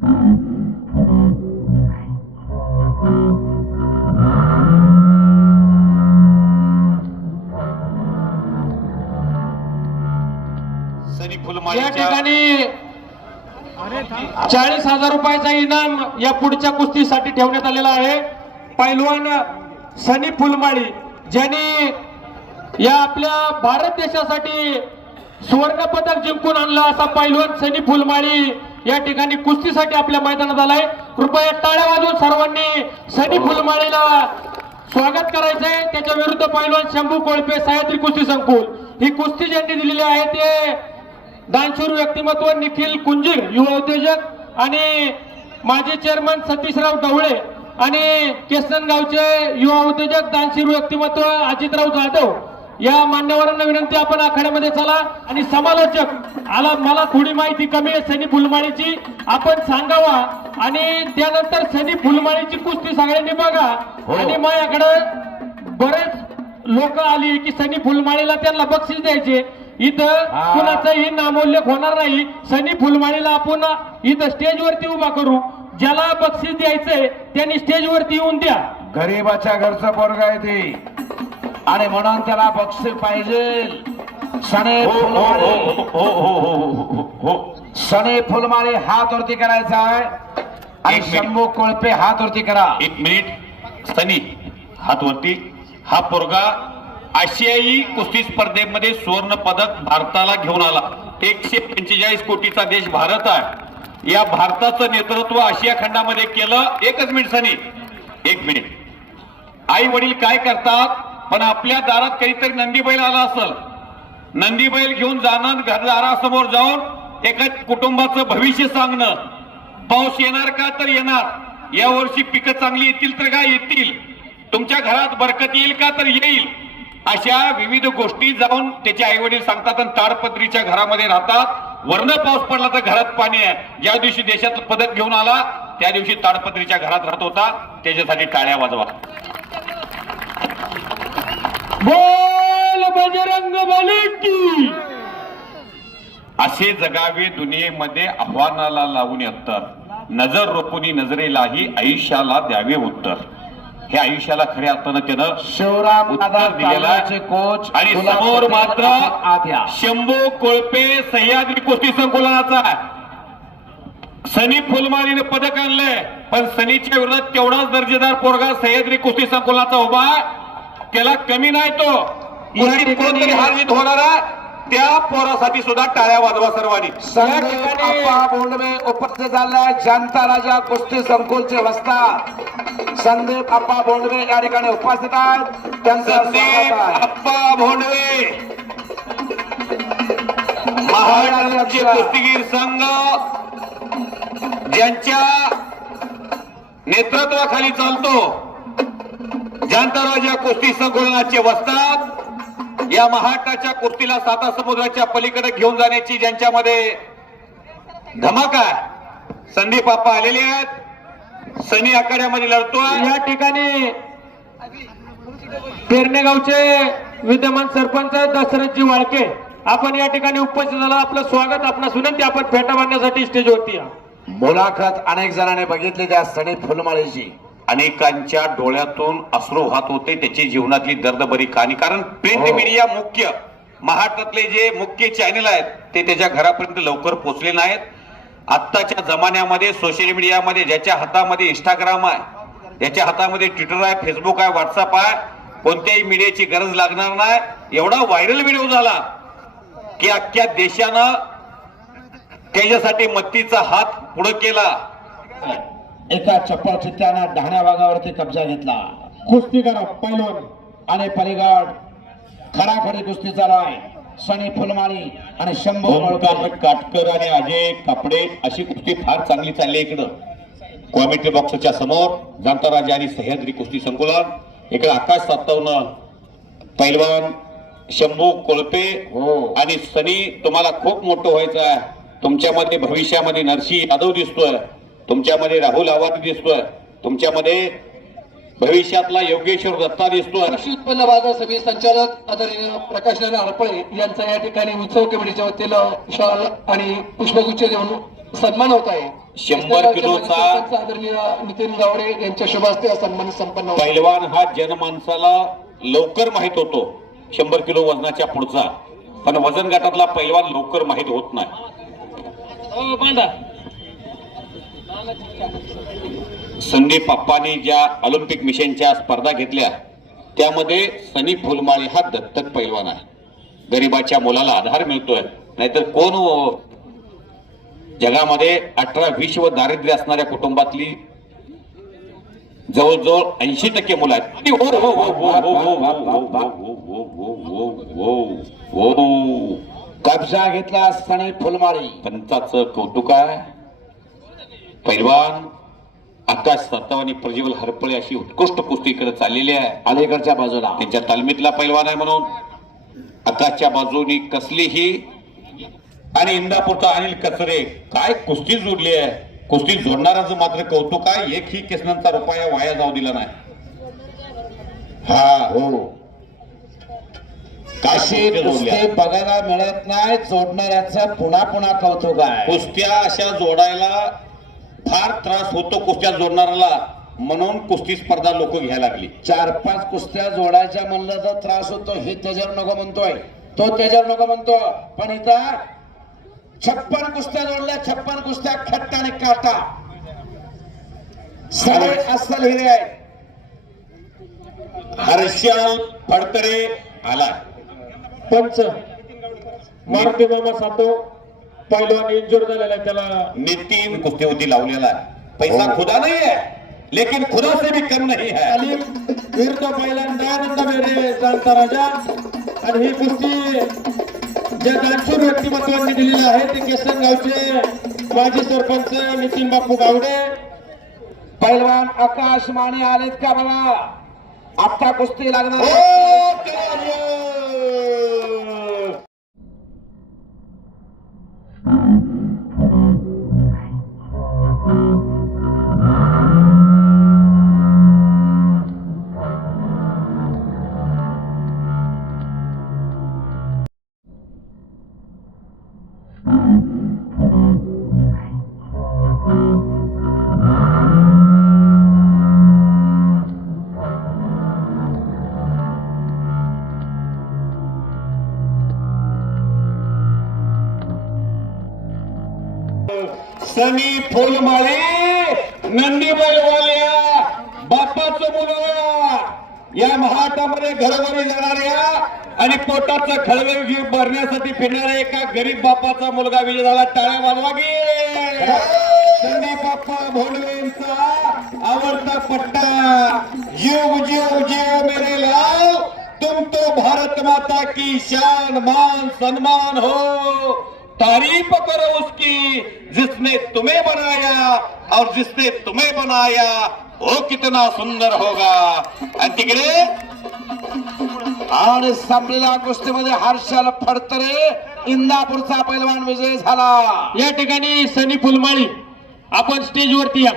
या ठिकाणी 40,000 रुपयाचा इनाम या पुढच्या कुस्तीसाठी ठेवण्यात आलेला आहे। पैलवान सनी फुलमाळी ज्यांनी या आपल्या भारत देशासाठी सुवर्ण पदक जिंकून आणला असा पैलवान सनी फुलमाळी या ठिकाणी कुस्तीसाठी आपल्या मैदानात आलाय। कृपया टाळ्या वाजवून सर्वांनी सनी फुलमाळीला स्वागत करायचंय। त्याच्या विरुद्ध पैलवान शंभू कोळपे सह्याद्री कुस्ती संकुल ही कुस्ती ज्यांनी दिलेली आहे ते दानशूर व्यक्तिमत्व निखिल कुंजीर युवा उद्योजक आणि माजी चेअरमन सतीशराव ढवळे आणि केसनगावचे युवा उद्योजक दानशूर व्यक्तिमत्व अजितराव जाधव या मान्यवरांना विनंती आपण आखाड्यामध्ये चला आणि समालोचक मला थोडी माहिती कमी आहे सनी फुलमाळीची आपण सांगावा आणि त्यानंतर सनी फुलमाळीची कुस्ती सगळ्यांनी बघा आणि माझ्याकडे बरेच लोक आली की सनी फुलमाळीला त्यांना बक्षीस द्यायचे। इथं कुणाचाही नामोल्लेख होणार नाही। सनी फुलमाळीला आपण इथं स्टेजवरती उभा करू। ज्याला बक्षीस द्यायचंय त्यांनी स्टेजवरती येऊन द्या। गरीबाच्या घरचं पोरगा आहे ते आणि म्हणून त्याला बक्षीस पाहिजे। सनी फुलमाळी हात वरती करायचा आहे आणि शंभू कोळपे हात वरती करा। 1 मिनिट सनी हात वरती। हा पोरगा आशियाई कुस्ती स्पर्धेमध्ये सुवर्ण पदक भारताला घेऊन आला। 145 कोटीचा देश भारत आहे। या भारताचं नेतृत्व आशिया खंडामध्ये केलं। 1 मिनिट सनी 1 मिनिट। आई वडील काय करतात पण आपल्या दारात काहीतरी नंदी बैल आला असेल नंदी बैल घेऊन जाणं घरदारासमोर जाऊन एका कुटुंबाचं भविष्य सांगणं। पाऊस येणार का तर येणार या वर्षी पिकं चांगली येतील तर का येतील तुमच्या घरात बरकत येईल का तर येईल अशा विविध गोष्टी जाऊन त्याचे आई वडील सांगतात आणि ताडपत्रीच्या घरामध्ये राहतात। वर्ण पाऊस पडला तर घरात पाणी आहे। ज्या दिवशी देशात पदक घेऊन आला त्या दिवशी ताडपत्रीच्या घरात राहत होता। त्याच्यासाठी टाळ्या वाजवा। बोल बजरंग बली की असे जगावे दुनियेमध्ये आव्हानाला लावून उत्तर नजर रोखुनी नजरेलाही आयुष्याला द्यावे उत्तर। हे आयुष्याला खऱ्या अर्थानं त्यानं शिवराम उत्तर दिलेला कोच आणि समोर मात्र शंभू कोळपे सह्याद्री कुस्ती संकुलाचा सनी फुलमाळीने पदक आणलंय पण सनीच्या विरोधात तेवढाच दर्जेदार पोरगा सह्याद्री कुस्ती संकुलाचा उभा त्याला कमी नाही। तो कोणतरी हार जीत होणार आहे त्या पोरासाठी सुद्धा टाळ्या वाजवा सर्वांनी। बोंडवे उपस्थित झालाय जनता राजा कुस्ती संकुलचे वस्ताद संदीप आप्पा बोंडवे या ठिकाणी उपस्थित आहेत। त्यांचं स्वागत आहे। आप्पा भोंडवे महाराष्ट्राचे कुस्तीगीर संघ ज्यांच्या नेतृत्वाखाली चालतो जनता राजा कुस्ती संकुलाचे वस्ताद या महाराष्ट्राच्या कुस्तीला साता समुद्राच्या पलीकडे घेऊन जाण्याची ज्यांच्यामध्ये धमक आहे संदीप आप्पा आलेले आहेत। सनी आखाड्यामध्ये लढतोय। या ठिकाणी पेरणेगावचे विद्यमान सरपंच दशरथजी वाळके आपण या ठिकाणी उपस्थित झाला। आपलं स्वागत आपणास विनंती आपण फेटा बांधण्यासाठी स्टेजवरती या। मुलाखत अनेक जणांनी बघितली त्या सनी फुलमाळीची अनेकांच्या डोळ्यातून अश्रू वाहत होते त्याची जीवनातली दर्दभरी कहाणी। कारण प्रिंट मीडिया मुख्य महाराष्ट्रातले जे मुख्य चॅनल आहेत ते त्याच्या घरापर्यंत लवकर पोहोचले नाहीत। आत्ताच्या जमान्यामध्ये सोशल मीडियामध्ये ज्याच्या हातामध्ये इंस्टाग्राम आहे ज्याच्या हातामध्ये ट्विटर आहे फेसबुक आहे व्हॉट्सअप आहे कोणत्याही मीडियाची गरज लागणार नाही। एवढा व्हायरल व्हिडिओ झाला की अख्ख्या देशानं त्याच्यासाठी मत्तीचा हात पुढे केला। एका चप्पल चित्त्यानं डहाण्या भागावरती कब्जा घेतला। कुस्तीकर पैलवान आणि पलीगड खडाखडी कुस्ती चालू आहे। सनी फुलमाळी आणि शंभू काटकर आणि अजय कपडे अशी कुस्ती फार चांगली चालली इकडं कॉमेंट्री बॉक्सच्या समोर जनता राजा आणि सह्याद्री कुस्ती संकुलन। इकडे आकाश सातवणं पैलवान शंभू कोळपे आणि सनी तुम्हाला खूप मोठं व्हायचं आहे। तुमच्यामध्ये भविष्यामध्ये नरसिंह यादव दिसतोय तुमच्यामध्ये राहुल आवाज दिसतोय तुमच्यामध्ये भविष्यातला योगेश्वर दत्ता दिसतोय। कृषी उत्पन्न बाजार समिती संचालक आदरणीय प्रकाश हरपळे यांचा या ठिकाणी उत्सव कमिटीच्या वतीनं शाल आणि पुष्पगुच्छ देऊन सन्मान होत आहे। 100 किलोचा आदरणीय नितीन गावडे यांच्या शुभ हस्ते हा सन्मान संपन्न होतो. पैलवान हा जनमानसाला लवकर माहित होतो 100 किलो वजनाच्या पुढचा, पण वजन गटातला पैलवान लवकर माहित होत नाही. संदीप अप्पांनी ज्या ऑलिम्पिक मिशनच्या स्पर्धा घेतल्या त्यामध्ये सनी फुलमाळी हा दत्तक पैलवान आहे. गरिबाच्या मुलाला आधार मिळतोय, नाहीतर कोण जगामध्ये 18-20 व दारिद्र्य असणाऱ्या कुटुंबातली जवळजवळ 80% मुलं आहेत. आणि हो हो हो हो हो हो हो हो हो हो हो कब्जा घेतला सनी फुलमाळी. पंचाचं कौतुक आहे. पैलवान आकाश सातव प्रज्वल हरपळे अशी उत्कृष्ट कुस्तीकडे चाललेली आहे. अलीकडच्या बाजूला त्यांच्या तालमीतला पैलवान आहे म्हणून आकाशच्या बाजूनी कसलीही. आणि इंदापूरचा अनिल कचरे काय कुस्ती जोडली आहे. कुस्ती जोडणाराचं मात्र कौतुक आहे. एकही केसनांचा रुपया वाया जाऊ दिला नाही. हा हो काशी अशी कुस्ती बघायला मिळत नाही. जोडणाऱ्याचं पुन्हा पुन्हा कौतुक आहे. कुस्त्या अशा जोडायला फार त्रास होतो कुस्त्या जोडणाऱ्याला, म्हणून कुस्ती स्पर्धा लोक घ्यायला लागली. 4-5 कुस्त्या जोडायच्या म्हणलं तर त्रास होतो. हे त्याच्यावर नको म्हणतोय, तो त्याच्यावर नको म्हणतो. पण इथं 56 कुस्त्या जोडल्या. 56 कुस्त्या खट्टा आणि काटा सगळे अस्सल हिरे आहेत. हर्षल फडतरे आला. पंच मारुती मामा सातो पैलवान इंजुर झालेला आहे, त्याला नितीन कुस्तीवरती लावलेला आहे. पैसा खुदा नहीं है लेकिन खुदा से भी कम नहीं है. तालीम विरुद्ध पैलवान दयानंद बेरे जाणता राजा. आणि ही कुस्ती ज्या दानशूर व्यक्तिमत्वांनी दिलेली आहे ते केसन गावचे माजी सरपंच नितीन बापू गावडे. पैलवान आकाश माने आलेत का बघा. आता कुस्ती लागणार. सनी फुलमाळी नंदी बैलवाल्या बापाचं मुलगा या महाटामध्ये घरोघरी जाणाऱ्या आणि पोटाचं खळगे भरण्यासाठी फिरणाऱ्या एका गरीब बापाचा मुलगा विजय झाला. टाळ्या वाजवा गे. संदीप बाप्पा भोंडवेंचा आवडता पट्टा. जीव जीव जीव मेरे लाल तुम तो भारत माता की शान मान सम्मान हो. तारीफ करो उसकी जिसने तुम्हें बनाया और जिसने तुम्हें बनाया वो कितना सुंदर होगा. आणि तिकडे आणि संपलेल्या कुस्तीमध्ये हर्षल फडतरे इंदापूरचा पैलवान विजय झाला. या ठिकाणी सनी फुलमाळी आपण स्टेजवरती या.